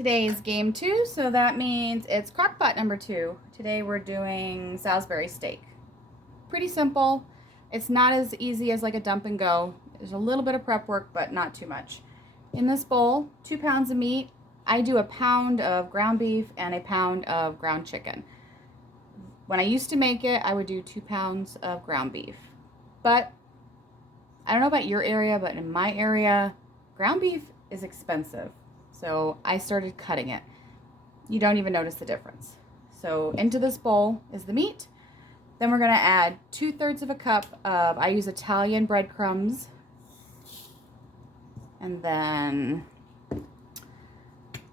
Today is game 2, so that means it's Crockpot number 2. Today we're doing Salisbury steak. Pretty simple. It's not as easy as like a dump and go. There's a little bit of prep work, but not too much. In this bowl, 2 pounds of meat. I do a pound of ground beef and a pound of ground chicken. When I used to make it, I would do 2 pounds of ground beef. But I don't know about your area, but in my area, ground beef is expensive. So I started cutting it. You don't even notice the difference. So into this bowl is the meat. Then we're gonna add 2/3 of a cup of, I use Italian breadcrumbs. And then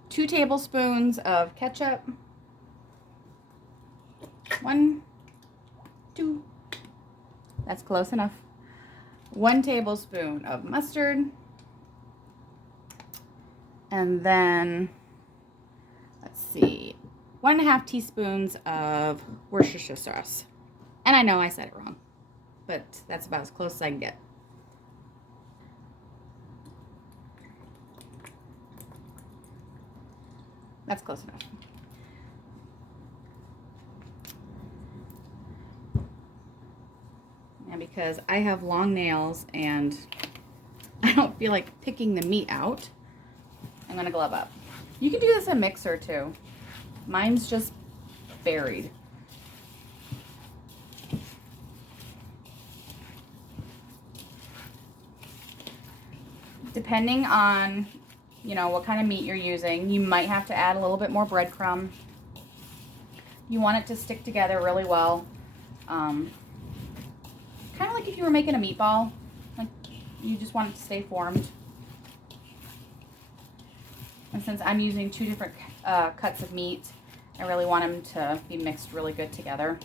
2 tablespoons of ketchup. 1, 2, that's close enough. 1 tablespoon of mustard. And then, let's see, 1.5 teaspoons of Worcestershire sauce. And I know I said it wrong, but that's about as close as I can get. That's close enough. And because I have long nails and I don't feel like picking the meat out, I'm gonna glove up. You can do this in a mixer too. Mine's just buried. Depending on, what kind of meat you're using, you might have to add a little bit more breadcrumb. You want it to stick together really well. Kind of like if you were making a meatball, like you just want it to stay formed. And since I'm using 2 different cuts of meat, I really want them to be mixed really good together.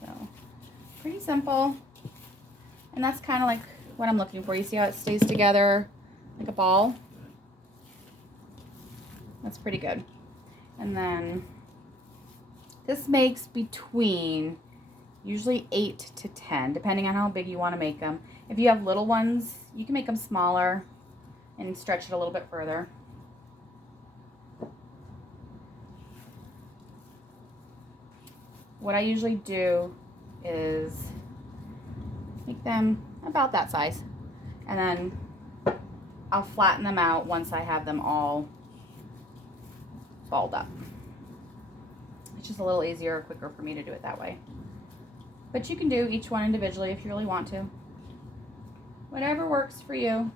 So, pretty simple. And that's kind of like what I'm looking for. You see how it stays together like a ball? That's pretty good. And then this makes between usually 8 to 10, depending on how big you want to make them. If you have little ones, you can make them smaller and stretch it a little bit further. What I usually do is make them about that size, and then I'll flatten them out once I have them all balled up. It's just a little easier or quicker for me to do it that way. But you can do each one individually if you really want to. Whatever works for you.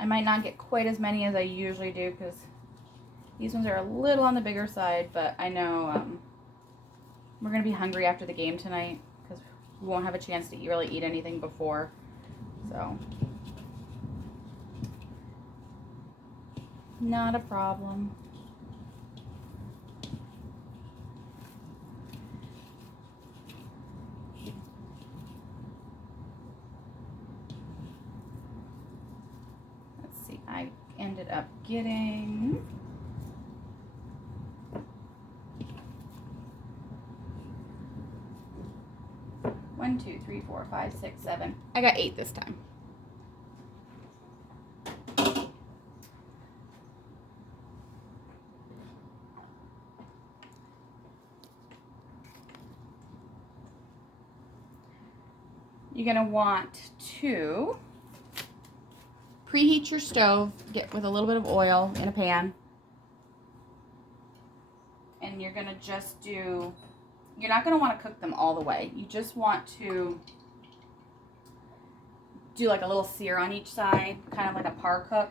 I might not get quite as many as I usually do because these ones are a little on the bigger side, but I know we're going to be hungry after the game tonight because we won't have a chance to really eat anything before. So, not a problem. I ended up getting 1, 2, 3, 4, 5, 6, 7. I got 8 this time. You're gonna want to preheat your stove, get with a little bit of oil in a pan, and you're gonna just you're not gonna want to cook them all the way. You just want to do like a little sear on each side, kind of like a par cook.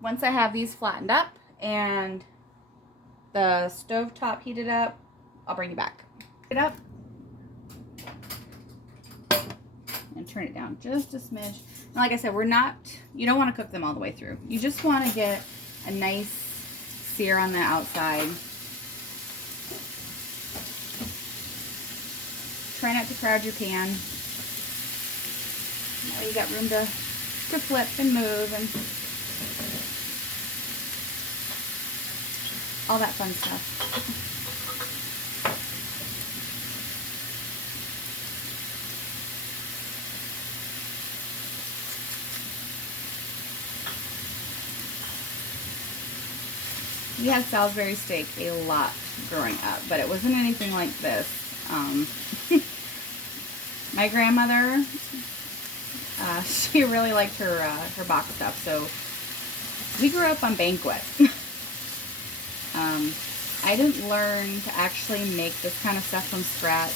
Once I have these flattened up and the stove top heated up, I'll bring you back. It up and turn it down just a smidge. And like I said, you don't want to cook them all the way through. You just want to get a nice sear on the outside. Try not to crowd your pan. Now you got room to flip and move and all that fun stuff. We had Salisbury steak a lot growing up, but it wasn't anything like this. My grandmother, she really liked her box stuff, so we grew up on banquet. I didn't learn to actually make this kind of stuff from scratch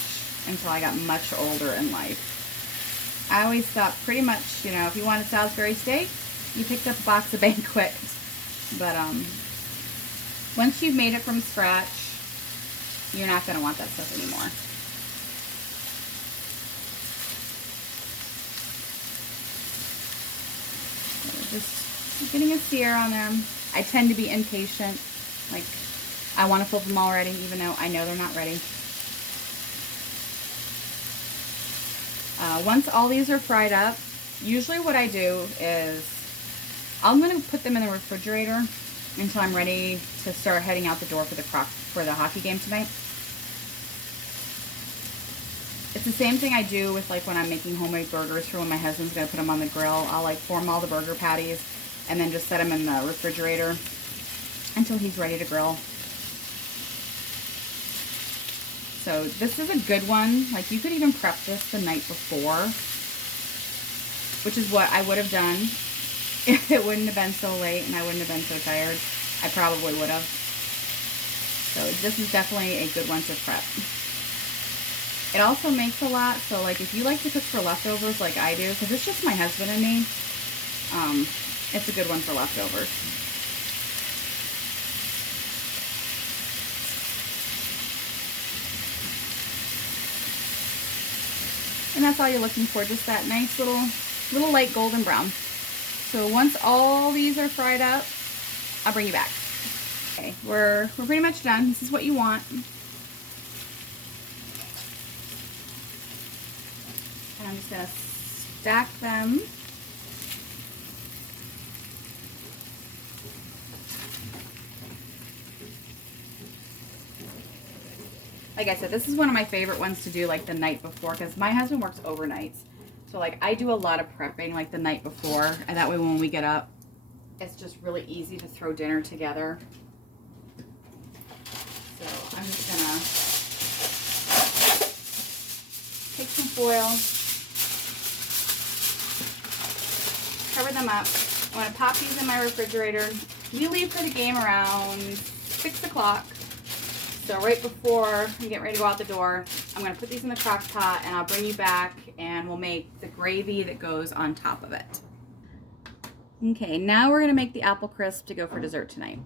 until I got much older in life. I always thought pretty much, you know, if you wanted Salisbury steak, you picked up a box of banquet. But once you've made it from scratch, you're not going to want that stuff anymore. So just getting a sear on them. I tend to be impatient. Like, I want to flip them already, even though I know they're not ready. Once all these are fried up, usually what I do is I'm going to put them in the refrigerator until I'm ready to start heading out the door for the hockey game tonight. It's the same thing I do with like when I'm making homemade burgers for when my husband's going to put them on the grill. I'll like form all the burger patties and then just set them in the refrigerator until he's ready to grill. So this is a good one. Like, you could even prep this the night before, which is what I would have done if it wouldn't have been so late and I wouldn't have been so tired. I probably would have. So this is definitely a good one to prep. It also makes a lot, so like if you like to cook for leftovers like I do, because it's just my husband and me, it's a good one for leftovers. And that's all you're looking for, just that nice little light golden brown. So once all these are fried up, I'll bring you back. Okay, we're pretty much done. This is what you want. And I'm just gonna stack them. Like I said, this is one of my favorite ones to do like the night before, because my husband works overnights. So like I do a lot of prepping like the night before, and that way when we get up, it's just really easy to throw dinner together. So I'm just gonna take some foil, cover them up. I'm gonna pop these in my refrigerator. We leave for the game around 6 o'clock. So right before we get ready to go out the door, I'm going to put these in the crock pot and I'll bring you back and we'll make the gravy that goes on top of it. Okay, now we're going to make the apple crisp to go for dessert tonight.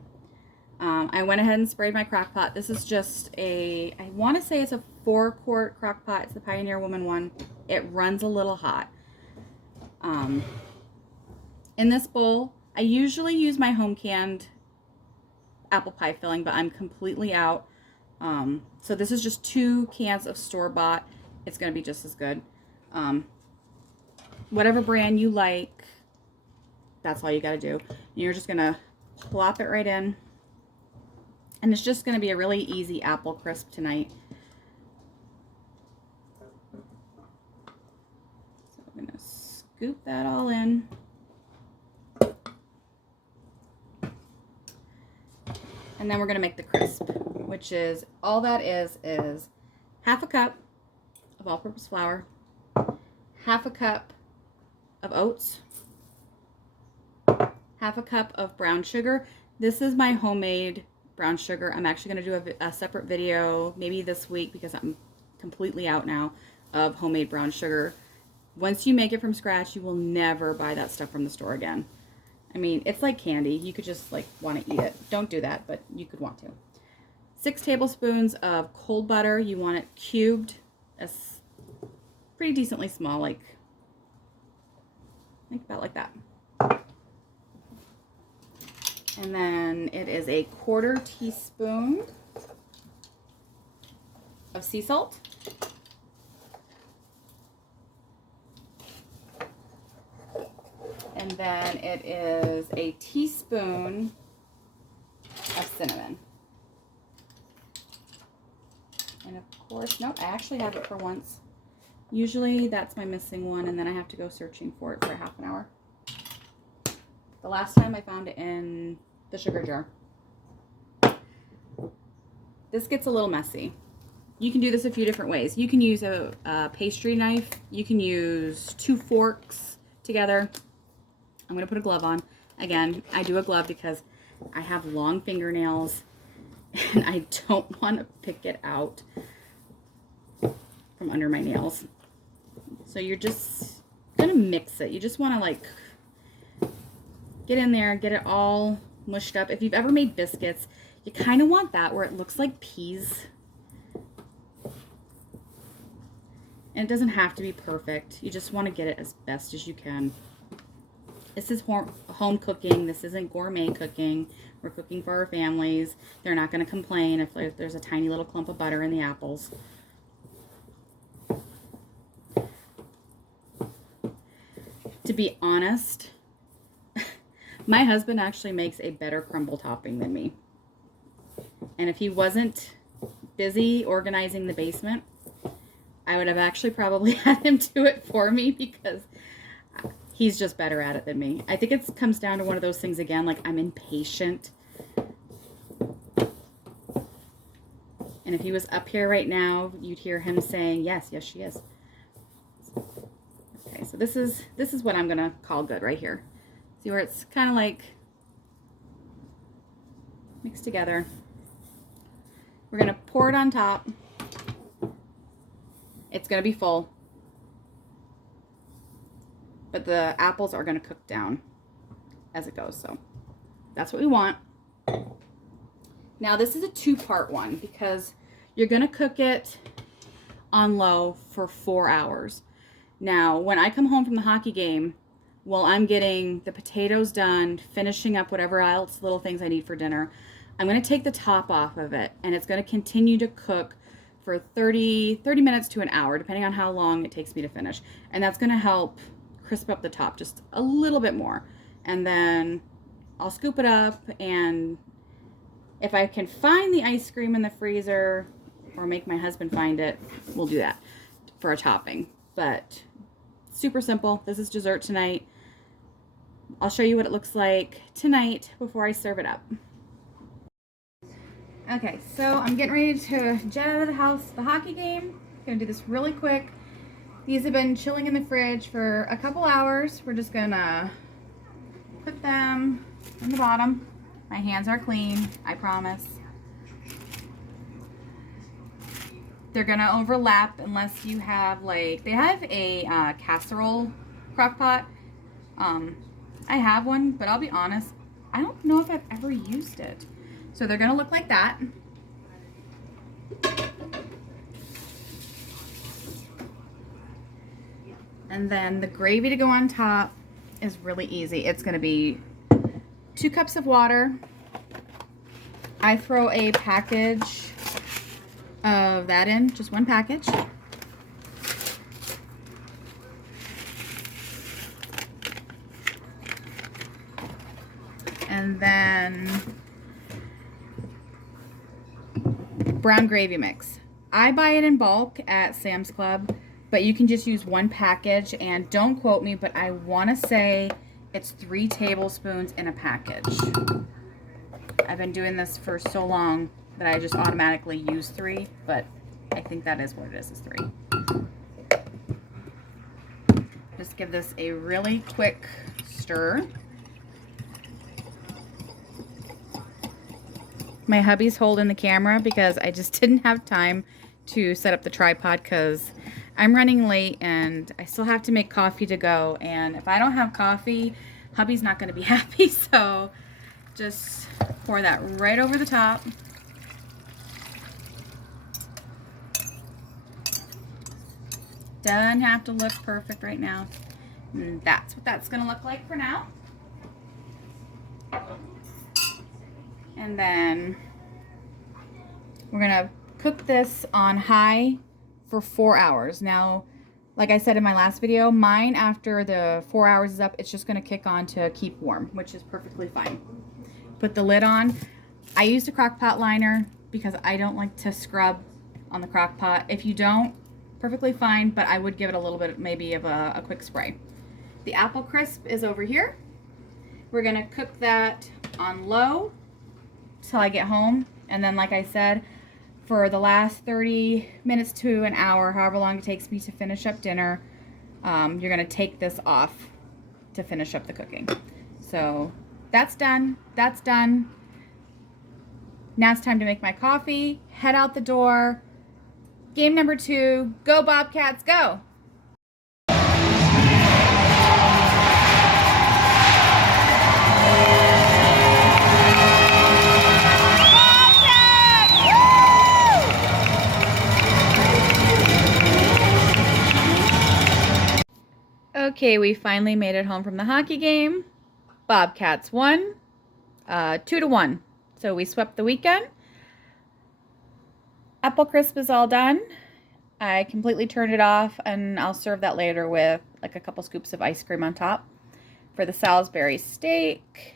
I went ahead and sprayed my crock pot. This is just I want to say it's a 4-quart crock pot. It's the Pioneer Woman one. It runs a little hot. In this bowl, I usually use my home canned apple pie filling, but I'm completely out. So this is just 2 cans of store-bought. It's going to be just as good. Whatever brand you like, that's all you got to do. You're just going to plop it right in. And it's just going to be a really easy apple crisp tonight. So I'm going to scoop that all in. And then we're going to make the crisp, which is, all that is half a cup of all-purpose flour, half a cup of oats, half a cup of brown sugar. This is my homemade brown sugar. I'm actually going to do a separate video maybe this week because I'm completely out now of homemade brown sugar. Once you make it from scratch, you will never buy that stuff from the store again. I mean, it's like candy. You could just like want to eat it. Don't do that, but you could want to. 6 tablespoons of cold butter. You want it cubed. That's pretty decently small, like about like that. And then it is a 1/4 teaspoon of sea salt. And then it is a teaspoon of cinnamon. And of course, no, I actually have it for once. Usually that's my missing one, and then I have to go searching for it for half an hour. The last time I found it in the sugar jar. This gets a little messy. You can do this a few different ways. You can use a pastry knife. You can use 2 forks together. I'm going to put a glove on. Again, I do a glove because I have long fingernails and I don't want to pick it out from under my nails. So you're just going to mix it. You just want to like get in there, get it all mushed up. If you've ever made biscuits, you kind of want that where it looks like peas. And it doesn't have to be perfect. You just want to get it as best as you can. This is home cooking. This isn't gourmet cooking. We're cooking for our families. They're not going to complain if there's a tiny little clump of butter in the apples. To be honest, my husband actually makes a better crumble topping than me. And if he wasn't busy organizing the basement, I would have actually probably had him do it for me because he's just better at it than me. I think it comes down to one of those things again, like I'm impatient. And if he was up here right now, you'd hear him saying, yes, yes, she is. Okay, so this is what I'm gonna call good right here. See where it's kind of like mixed together. We're gonna pour it on top. It's gonna be full, but the apples are gonna cook down as it goes. So that's what we want. Now this is a 2-part one because you're gonna cook it on low for 4 hours. Now, when I come home from the hockey game, while I'm getting the potatoes done, finishing up whatever else little things I need for dinner, I'm going to take the top off of it, and it's going to continue to cook for 30 minutes to an hour, depending on how long it takes me to finish. And that's going to help crisp up the top just a little bit more. And then I'll scoop it up, and if I can find the ice cream in the freezer or make my husband find it, we'll do that for a topping. But super simple. This is dessert tonight. I'll show you what it looks like tonight before I serve it up. Okay, so I'm getting ready to jet out of the house, the hockey game. Gonna do this really quick. These have been chilling in the fridge for a couple hours. We're just gonna put them in the bottom. My hands are clean, I promise. They're gonna overlap unless you have like, they have a casserole crock pot. I have one, but I'll be honest, I don't know if I've ever used it. So they're gonna look like that. And then the gravy to go on top is really easy. It's gonna be 2 cups of water. I throw a package of that in, just 1 package. And then brown gravy mix. I buy it in bulk at Sam's Club, but you can just use 1 package, and don't quote me, but I want to say it's 3 tablespoons in a package. I've been doing this for so long that I just automatically use 3, but I think that is what it is 3. Just give this a really quick stir. My hubby's holding the camera because I just didn't have time to set up the tripod because I'm running late and I still have to make coffee to go. And if I don't have coffee, hubby's not going to be happy. So just pour that right over the top. Doesn't have to look perfect right now. And that's what that's going to look like for now. And then we're going to cook this on high for 4 hours. Now, Like I said in my last video, mine after the 4 hours is up, it's just going to kick on to keep warm, which is perfectly fine. Put the lid on. I used a crock pot liner because I don't like to scrub on the crock pot. If you don't, perfectly fine, but I would give it a little bit maybe of a quick spray. The apple crisp is over here. We're gonna cook that on low till I get home. And then, like I said, for the last 30 minutes to an hour, however long it takes me to finish up dinner, you're gonna take this off to finish up the cooking. So that's done, that's done. Now it's time to make my coffee, head out the door. Game number 2, go Bobcats, go! Okay, we finally made it home from the hockey game. Bobcats won, 2-1. So we swept the weekend. Apple crisp is all done. I completely turned it off, and I'll serve that later with like a couple scoops of ice cream on top. For the Salisbury steak,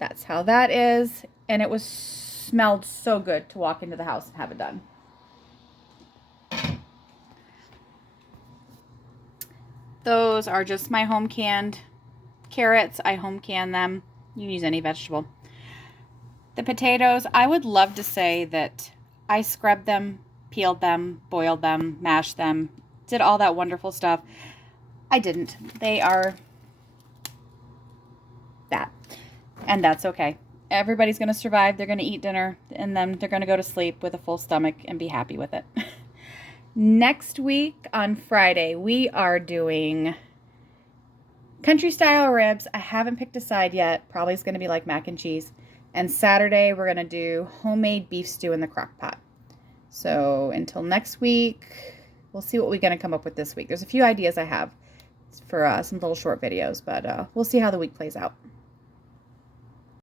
that's how that is. And it smelled so good to walk into the house and have it done. Those are just my home canned carrots. I home can them. You can use any vegetable. The potatoes, I would love to say that I scrubbed them, peeled them, boiled them, mashed them, did all that wonderful stuff. I didn't. They are that. And that's okay. Everybody's going to survive. They're going to eat dinner, and then they're going to go to sleep with a full stomach and be happy with it. Next week on Friday, we are doing country style ribs. I haven't picked a side yet. Probably it's going to be like mac and cheese. And Saturday, we're going to do homemade beef stew in the crock pot. So until next week, we'll see what we're going to come up with this week. There's a few ideas I have for some little short videos, but we'll see how the week plays out.